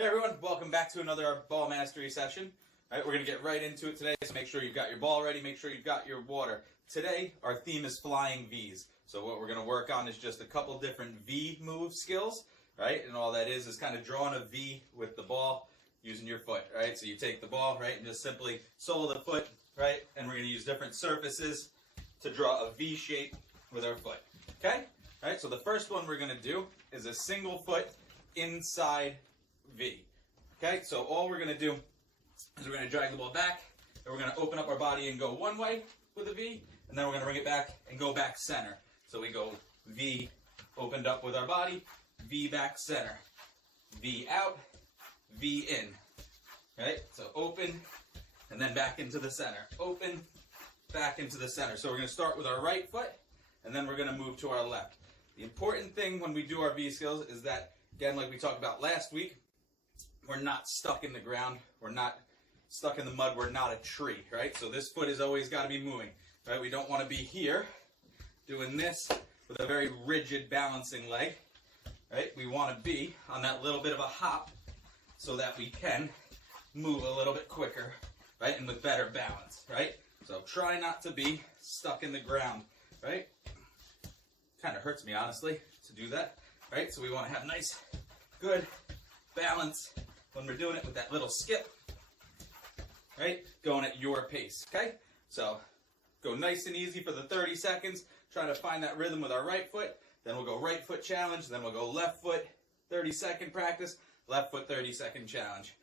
Hey everyone, welcome back to another ball mastery session. All right, we're going to get right into it today, so make sure you've got your ball ready, make sure you've got your water. Today, our theme is flying V's. So what we're going to work on is just a couple different V move skills, right? And all that is kind of drawing a V with the ball using your foot, right? So you take the ball, right, and just simply sole of the foot, right? And we're going to use different surfaces to draw a V shape with our foot, okay? All right, so the first one we're going to do is a single foot inside V. Okay, so all we're going to do is we're going to drag the ball back, and we're going to open up our body and go one way with a V, and then we're going to bring it back and go back center. So we go V, opened up with our body, V back center, V out, V in. Right, so open, and then back into the center. Open, back into the center. So we're going to start with our right foot, and then we're going to move to our left. The important thing when we do our V skills is that, again, like we talked about last week, we're not stuck in the ground, we're not stuck in the mud, we're not a tree, right? So this foot has always got to be moving, right? We don't want to be here doing this with a very rigid balancing leg, right? We want to be on that little bit of a hop so that we can move a little bit quicker, right? And with better balance, right? So try not to be stuck in the ground, right? Kind of hurts me, honestly, to do that, right? So we want to have nice, good balance when we're doing it with that little skip, right? Going at your pace, okay? So go nice and easy for the 30 seconds, trying to find that rhythm with our right foot, then we'll go right foot challenge, then we'll go left foot, 30-second practice, left foot 30-second challenge.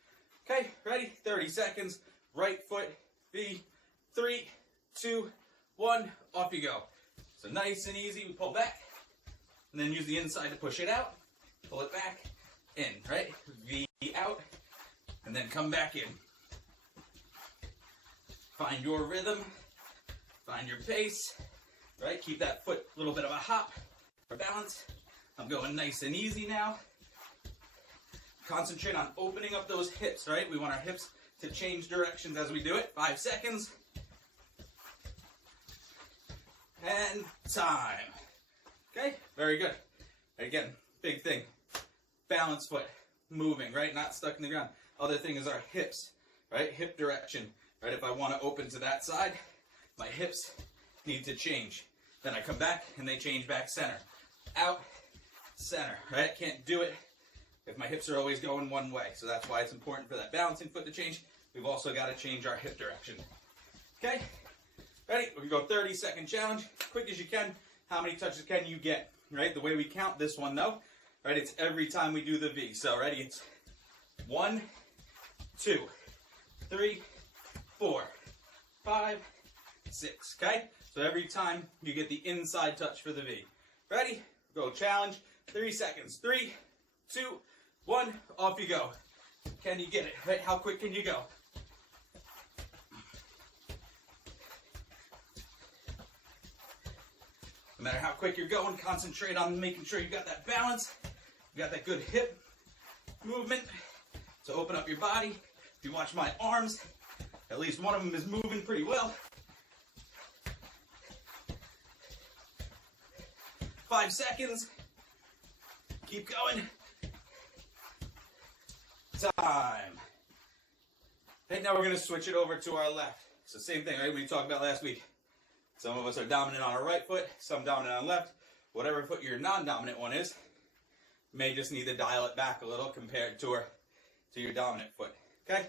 Okay, ready? 30 seconds, right foot, V, 3, 2, 1, off you go. So nice and easy, we pull back, and then use the inside to push it out, pull it back, in, right? V out, and then come back in. Find your rhythm, find your pace, right? Keep that foot a little bit of a hop for balance. I'm going nice and easy now. Concentrate on opening up those hips, right? We want our hips to change directions as we do it. 5 seconds. And time. Okay, very good. Again, big thing. Balance foot, moving, right? Not stuck in the ground. Other thing is our hips, right? Hip direction, right? If I want to open to that side, my hips need to change. Then I come back and they change back center. Out, center, right? I can't do it if my hips are always going one way. So that's why it's important for that balancing foot to change. We've also got to change our hip direction. Okay? Ready? We're going to go 30-second challenge. Quick as you can. How many touches can you get? Right? The way we count this one, though, right, it's every time we do the V. So ready? It's 1, 2, 3, 4, 5, 6. Okay? So every time you get the inside touch for the V. Ready? Go challenge. 3 seconds. 3, 2, 1. Off you go. Can you get it? Right? How quick can you go? No matter how quick you're going, concentrate on making sure you got that balance. You got that good hip movement. So open up your body. If you watch my arms, at least one of them is moving pretty well. 5 seconds. Keep going. Time. Okay, now we're going to switch it over to our left. So same thing, right? We talked about last week. Some of us are dominant on our right foot, some dominant on left. Whatever foot your non-dominant one is, may just need to dial it back a little compared to your dominant foot. Okay?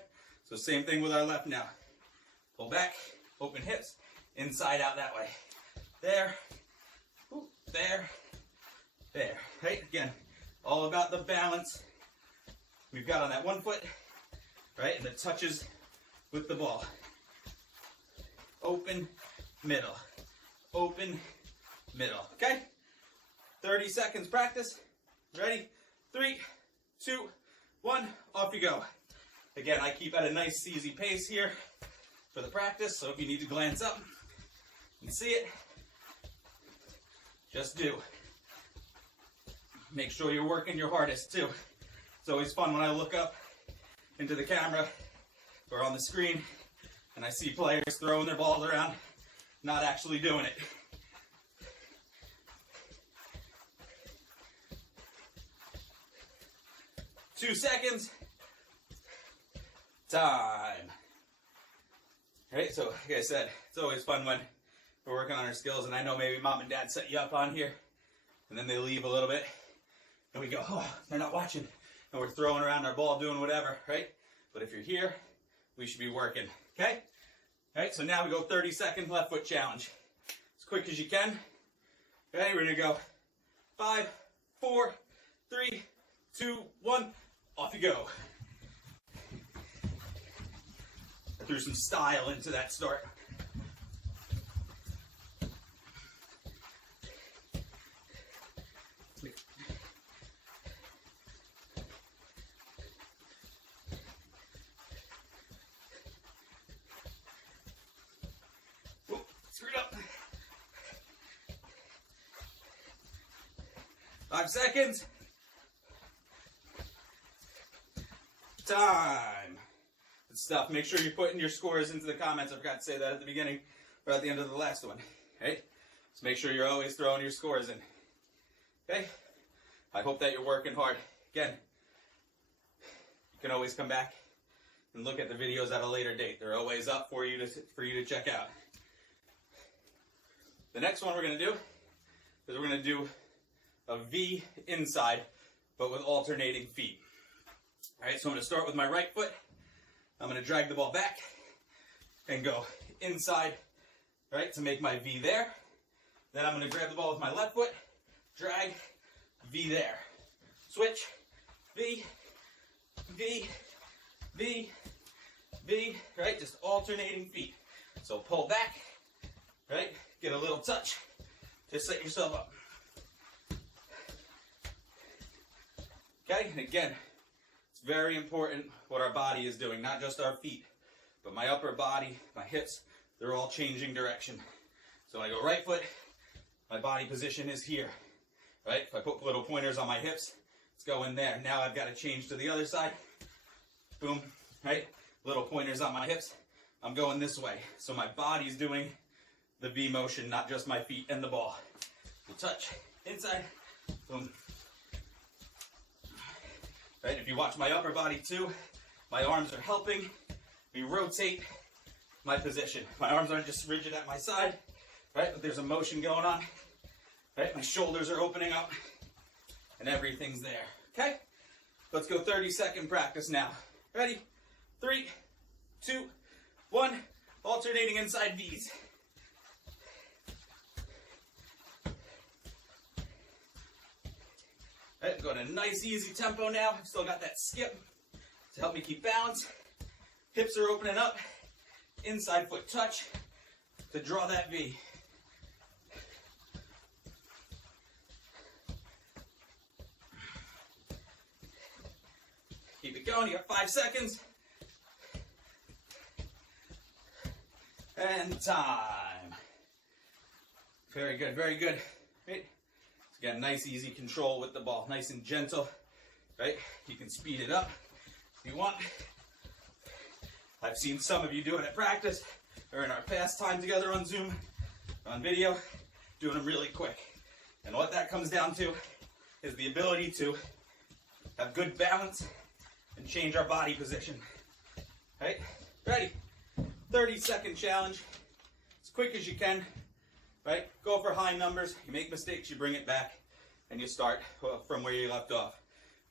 So same thing with our left now. Pull back, open hips, inside out that way. There, there, there. Right? Again, all about the balance we've got on that one foot, right? And the touches with the ball. Open, middle, open, middle. Okay? 30 seconds practice. Ready? 3, 2, 1, off you go. Again, I keep at a nice easy pace here for the practice, so if you need to glance up and see it, just do. Make sure you're working your hardest too. It's always fun when I look up into the camera or on the screen and I see players throwing their balls around, not actually doing it. Two seconds, time. Alright, so like I said, it's always fun when we're working on our skills, and I know maybe mom and dad set you up on here, and then they leave a little bit, and we go, oh, they're not watching, and we're throwing around our ball, doing whatever, right? But if you're here, we should be working, okay? Alright, so now we go 30-second left foot challenge. As quick as you can. Okay, we're gonna go 5, 4, 3, 2, 1, off you go. I threw some style into that start. Whoop, screwed up. 5 seconds. Time. Good stuff. Make sure you're putting your scores into the comments. I forgot to say that at the beginning or at the end of the last one. Okay? So make sure you're always throwing your scores in. Okay? I hope that you're working hard. Again, you can always come back and look at the videos at a later date. They're always up for you to check out. The next one we're going to do is we're going to do a V inside, but with alternating feet. Alright, so I'm going to start with my right foot. I'm going to drag the ball back and go inside, right, to make my V there. Then I'm going to grab the ball with my left foot, drag, V there. Switch, V, V, V, V, right, just alternating feet. So pull back, right, get a little touch, just set yourself up. Okay, and again, it's very important what our body is doing, not just our feet, but my upper body, my hips, they're all changing direction. So when I go right foot, my body position is here, right? If I put little pointers on my hips, it's going there. Now I've got to change to the other side. Boom, right? Little pointers on my hips. I'm going this way. So my body's doing the V motion, not just my feet and the ball. So touch, inside, boom. Right, if you watch my upper body too, my arms are helping me rotate my position. My arms aren't just rigid at my side, right, but there's a motion going on. Right, my shoulders are opening up and everything's there. Okay, let's go 30-second practice now. Ready? 3, 2, 1, alternating inside V's. Right, go at a nice easy tempo now. I've still got that skip to help me keep balance. Hips are opening up. Inside foot touch to draw that V. Keep it going. You got 5 seconds. And time. Very good, very good. Right. Again, nice, easy control with the ball. Nice and gentle, right? You can speed it up if you want. I've seen some of you do it at practice or in our past time together on Zoom, on video, doing them really quick. And what that comes down to is the ability to have good balance and change our body position. Right? Ready? 30-second challenge. As quick as you can. Right? Go for high numbers. You make mistakes, you bring it back, and you start from where you left off.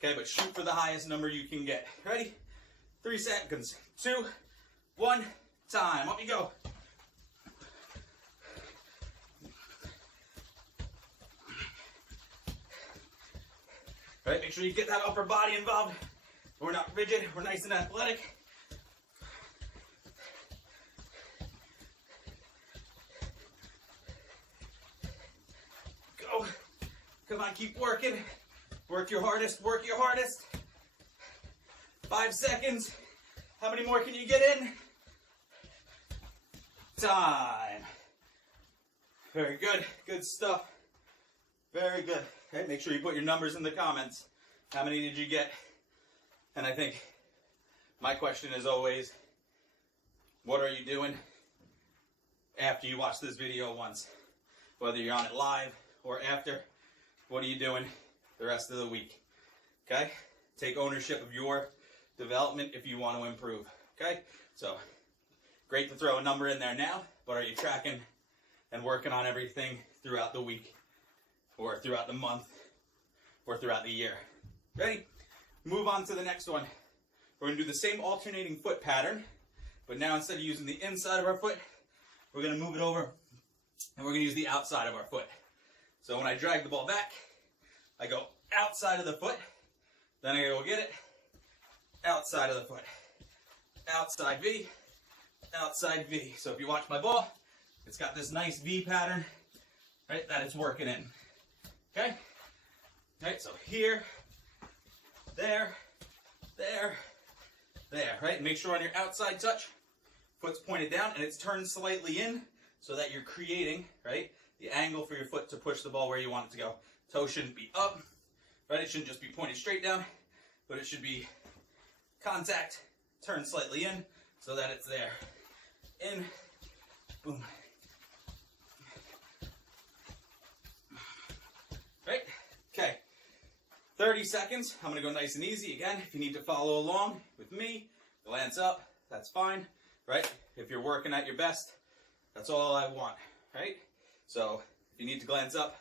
Okay, but shoot for the highest number you can get. Ready? 3 seconds. 2, 1, time. Up you go. Right, make sure you get that upper body involved. We're not rigid, we're nice and athletic. Go. Come on, keep working. Work your hardest, work your hardest. 5 seconds. How many more can you get in? Time. Very good. Good stuff. Very good. Okay, make sure you put your numbers in the comments. How many did you get? And I think my question is always, what are you doing after you watch this video once? Whether you're on it live or after, what are you doing the rest of the week? Okay? Take ownership of your development if you want to improve. Okay, so great to throw a number in there now, but are you tracking and working on everything throughout the week or throughout the month or throughout the year? Ready? Move on to the next one. We're going to do the same alternating foot pattern, but now instead of using the inside of our foot, we're going to move it over and we're going to use the outside of our foot. So when I drag the ball back, I go outside of the foot, then I go get it, outside of the foot, outside V, outside V. So if you watch my ball, it's got this nice V pattern, right, that it's working in. Okay? Right, so here, there, there, there, right? Make sure on your outside touch, foot's pointed down and it's turned slightly in so that you're creating, right, the angle for your foot to push the ball where you want it to go. Toe shouldn't be up, right? It shouldn't just be pointed straight down, but it should be contact, turn slightly in so that it's there. In, boom. Right? Okay. 30 seconds. I'm going to go nice and easy. Again, if you need to follow along with me, glance up, that's fine, right? If you're working at your best, that's all I want, right? So if you need to glance up,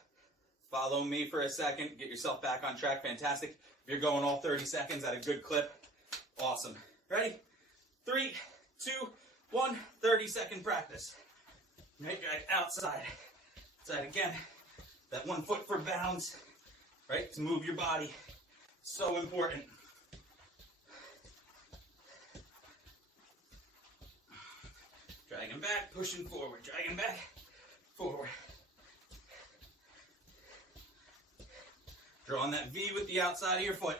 follow me for a second, get yourself back on track, fantastic. If you're going all 30 seconds at a good clip, awesome. Ready? 3, 2, 1, 30-second practice. Right, drag outside, outside again. That 1 foot for bounds, right, to move your body, so important. Dragging back, pushing forward, dragging back, forward. Drawing that V with the outside of your foot.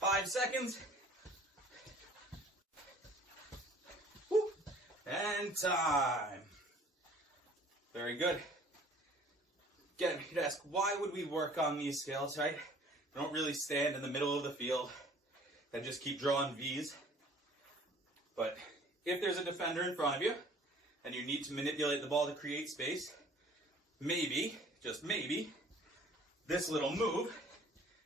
5 seconds. Woo. And time. Very good. Again, you could ask, why would we work on these skills, right? We don't really stand in the middle of the field and just keep drawing V's. But if there's a defender in front of you and you need to manipulate the ball to create space, maybe, just maybe, this little move,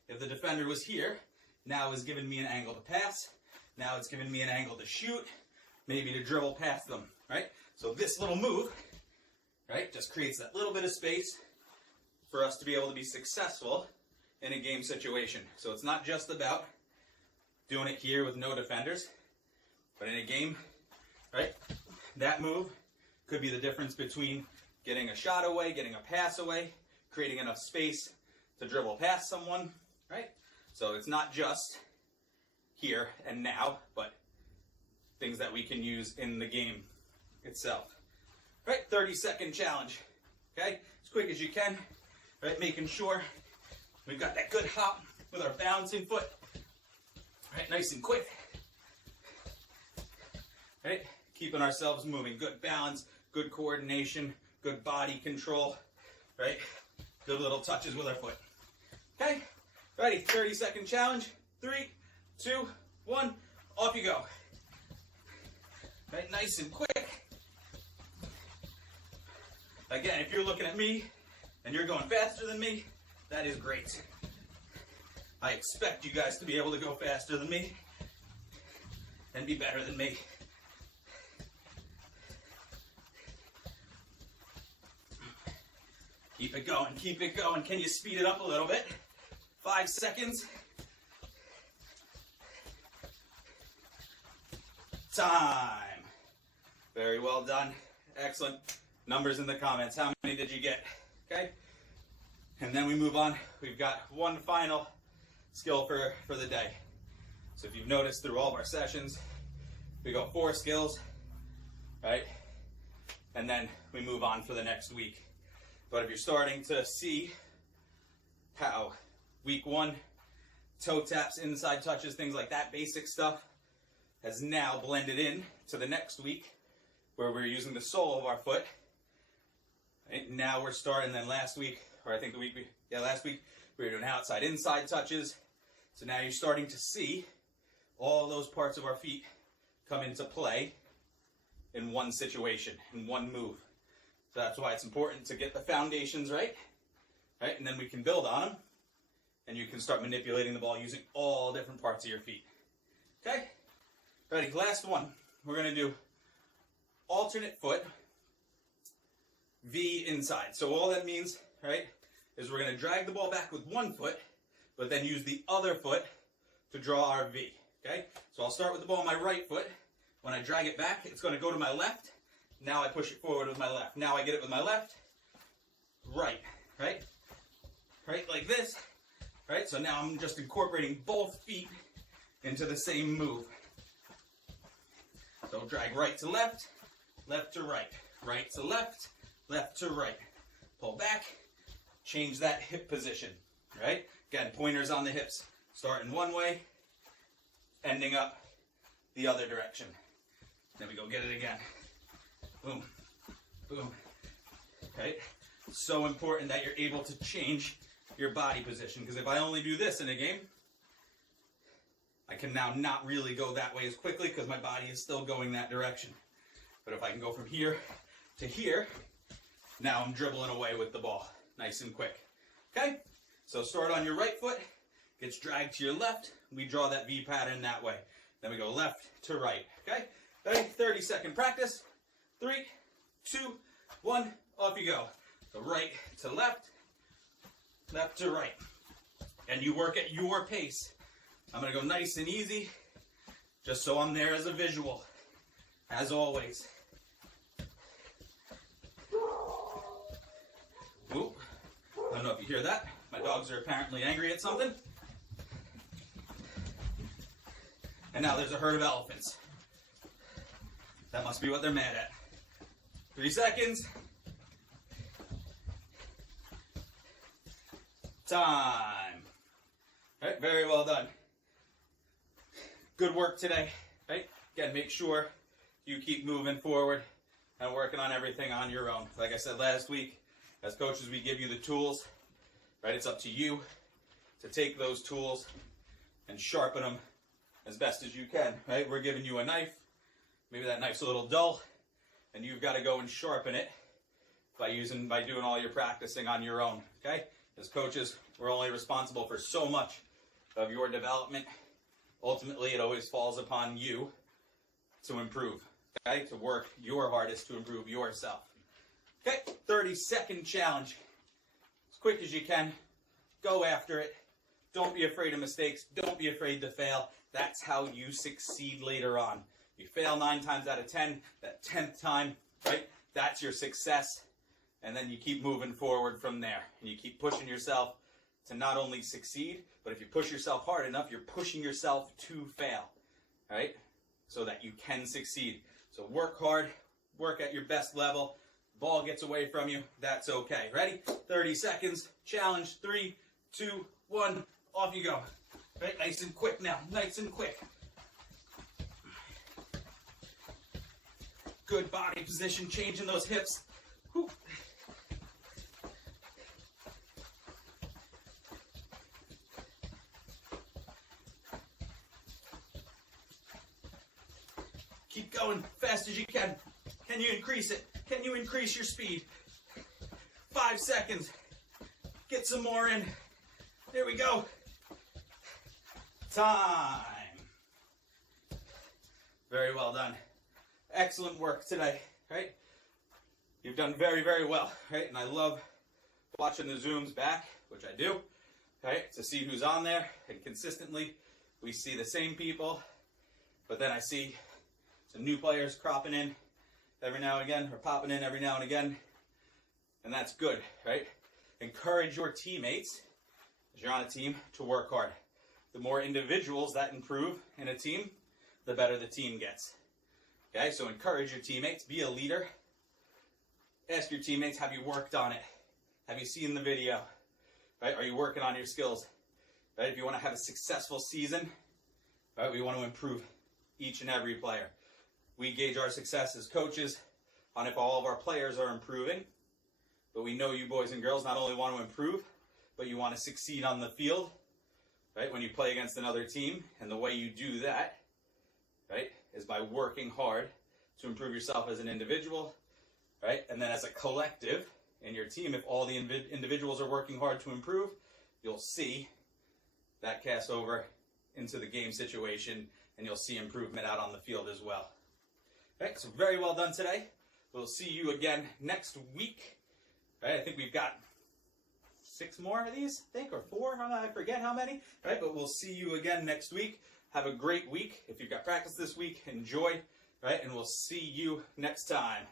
if the defender was here, now is giving me an angle to pass, now it's giving me an angle to shoot, maybe to dribble past them, right? So this little move, right, just creates that little bit of space for us to be able to be successful in a game situation. So it's not just about doing it here with no defenders, but in a game, right, that move could be the difference between getting a shot away, getting a pass away, creating enough space to dribble past someone, right? So it's not just here and now, but things that we can use in the game itself. Right, 30-second challenge, okay? As quick as you can, right? Making sure we've got that good hop with our bouncing foot, right? Nice and quick, right? Keeping ourselves moving, good balance, good coordination, good body control, right? Good little touches with our foot. Okay, ready, 30-second challenge. 3, 2, 1, off you go. Right, nice and quick. Again, if you're looking at me and you're going faster than me, that is great. I expect you guys to be able to go faster than me and be better than me. Keep it going, keep it going. Can you speed it up a little bit? 5 seconds. Time. Very well done. Excellent. Numbers in the comments. How many did you get? Okay. And then we move on. We've got one final skill for the day. So if you've noticed through all of our sessions, we go 4 skills, right? And then we move on for the next week. But if you're starting to see how week 1, toe taps, inside touches, things like that, basic stuff, has now blended in to the next week where we're using the sole of our foot. Right? Now we're starting, then last week, or I think the week, last week, we were doing outside, inside touches. So now you're starting to see all those parts of our feet come into play in one situation, in one move. So that's why it's important to get the foundations right? And then we can build on them, and you can start manipulating the ball using all different parts of your feet. Okay? Ready, last one. We're going to do alternate foot, V inside. So all that means, right, is we're going to drag the ball back with one foot, but then use the other foot to draw our V, okay? So I'll start with the ball on my right foot. When I drag it back, it's going to go to my left. Now I push it forward with my left. Now I get it with my left, right, right? Right, like this, right? So now I'm just incorporating both feet into the same move. So drag right to left, left to right, right to left, left to right. Pull back, change that hip position, right? Again, pointers on the hips. Starting one way, ending up the other direction. Then we go get it again. Boom, boom, right? So important that you're able to change your body position, because if I only do this in a game, I can now not really go that way as quickly because my body is still going that direction. But if I can go from here to here, now I'm dribbling away with the ball, nice and quick. Okay? So start on your right foot, gets dragged to your left, we draw that V pattern that way. Then we go left to right, okay? Ready? 30-second practice. 3, 2, 1, off you go. So right to left, left to right. And you work at your pace. I'm going to go nice and easy, just so I'm there as a visual, as always. Ooh, I don't know if you hear that. My dogs are apparently angry at something. And now there's a herd of elephants. That must be what they're mad at. 3 seconds. Time. All right, very well done. Good work today, right? Again, make sure you keep moving forward and working on everything on your own. Like I said last week, as coaches, we give you the tools, right? It's up to you to take those tools and sharpen them as best as you can, right? We're giving you a knife. Maybe that knife's a little dull, and you've got to go and sharpen it by doing all your practicing on your own, okay? As coaches, we're only responsible for so much of your development. Ultimately, it always falls upon you to improve, okay? To work your hardest to improve yourself. Okay, 30-second challenge. As quick as you can, go after it. Don't be afraid of mistakes. Don't be afraid to fail. That's how you succeed later on. You fail 9 times out of 10, that 10th time, right? That's your success. And then you keep moving forward from there. And you keep pushing yourself to not only succeed, but if you push yourself hard enough, you're pushing yourself to fail, right? So that you can succeed. So work hard, work at your best level. Ball gets away from you, that's okay. Ready? 30 seconds, challenge, 3, 2, 1, off you go. Right, nice and quick now, nice and quick. Good body position, changing those hips. Whew. Keep going, fast as you can. Can you increase it? Can you increase your speed? 5 seconds. Get some more in. There we go. Time. Very well done. Excellent work today, right? You've done very, very well, right? And I love watching the Zooms back, which I do, right? To see who's on there. And consistently, we see the same people. But then I see some new players cropping in every now and again, or popping in every now and again. And that's good, right? Encourage your teammates, as you're on a team, to work hard. The more individuals that improve in a team, the better the team gets. Okay, so encourage your teammates, be a leader. Ask your teammates, have you worked on it? Have you seen the video? Right? Are you working on your skills? Right? If you want to have a successful season, right, we want to improve each and every player. We gauge our success as coaches on if all of our players are improving. But we know you boys and girls not only want to improve, but you want to succeed on the field, right? When you play against another team, and the way you do that, right, is by working hard to improve yourself as an individual, right? And then as a collective in your team, if all the individuals are working hard to improve, you'll see that cast over into the game situation and you'll see improvement out on the field as well. Okay, so very well done today. We'll see you again next week. Right, I think we've got 6 more of these, I think, or 4. I forget how many. Right, but we'll see you again next week. Have a great week. If you've got practice this week, enjoy. Right, and we'll see you next time.